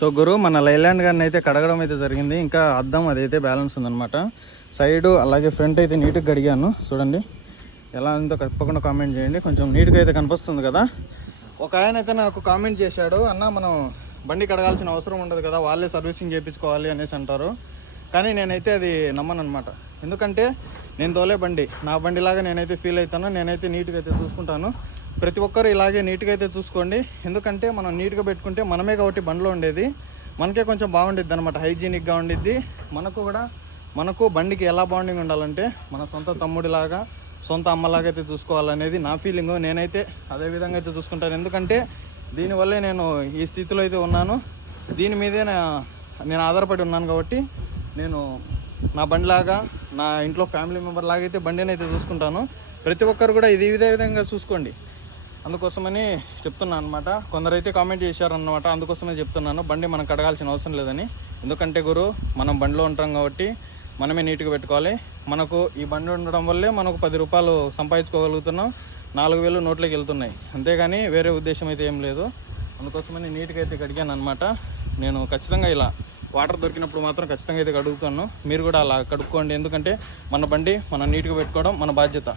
So గురు మన Leyland గారిని అయితే కడగడం అయితే జరిగింది. ఇంకా అద్దం అదైతే బ్యాలెన్స్ ఉందన్నమాట. సైడు అలాగే ఫ్రంట్ అయితే నీట్గా కడిగాను. చూడండి ఎలా ఉందో తప్పకుండా కామెంట్ చేయండి. కొంచెం నీట్గా అయితే కనిపిస్తుంది కదా. ఒక ఆయన అయితే నాకు కామెంట్ చేశాడు, అన్న మనం బండి కడగాల్సిన అవసరం ఉండదు కదా, వాళ్ళే సర్వీసింగ్ చేయించుకోవాలి అనేసి అంటారు. కానీ నేనైతే అది నమ్మను అనమాట. ఎందుకంటే నేను తోలే బండి నా బండిలాగా నేనైతే ఫీల్ అవుతాను. నేనైతే నీట్గా అయితే చూసుకుంటాను. ప్రతి ఒక్కరు ఇలాగే నీట్గా అయితే చూసుకోండి. ఎందుకంటే మనం నీట్గా పెట్టుకుంటే మనమే కాబట్టి బండిలో ఉండేది మనకే కొంచెం బాగుండిద్ది అనమాట, హైజీనిక్గా ఉండిద్ది. మనకు బండికి ఎలా బాండింగ్ ఉండాలంటే మన సొంత తమ్ముడిలాగా సొంత అమ్మలాగా అయితే చూసుకోవాలనేది నా ఫీలింగు. నేనైతే అదే విధంగా అయితే చూసుకుంటాను. ఎందుకంటే దీనివల్లే నేను ఈ స్థితిలో అయితే ఉన్నాను. దీని మీదే నేను ఆధారపడి ఉన్నాను కాబట్టి నేను నా బండిలాగా నా ఇంట్లో ఫ్యామిలీ మెంబర్ లాగా అయితే బండిని అయితే చూసుకుంటాను. ప్రతి ఒక్కరు కూడా ఇదే విధంగా చూసుకోండి. అందుకోసమని చెప్తున్నాను అనమాట. కొందరైతే కామెంట్ చేశారన్నమాట, అందుకోసమే చెప్తున్నాను బండి మనం కడగాల్సిన అవసరం లేదని. ఎందుకంటే గురు మనం బండిలో ఉంటాం కాబట్టి మనమే నీట్గా పెట్టుకోవాలి. మనకు ఈ బండి ఉండడం వల్లే మనకు 10 రూపాయలు సంపాదించుకోగలుగుతున్నాం, 4,000 నోట్లోకి వెళ్తున్నాయి. అంతేగాని వేరే ఉద్దేశం అయితే ఏం లేదు. అందుకోసమని నీట్గా అయితే కడిగాను అనమాట. నేను ఖచ్చితంగా ఇలా వాటర్ దొరికినప్పుడు మాత్రం ఖచ్చితంగా అయితే కడుగుతాను. మీరు కూడా అలా కడుక్కోండి. ఎందుకంటే మన బండి మనం నీట్గా పెట్టుకోవడం మన బాధ్యత.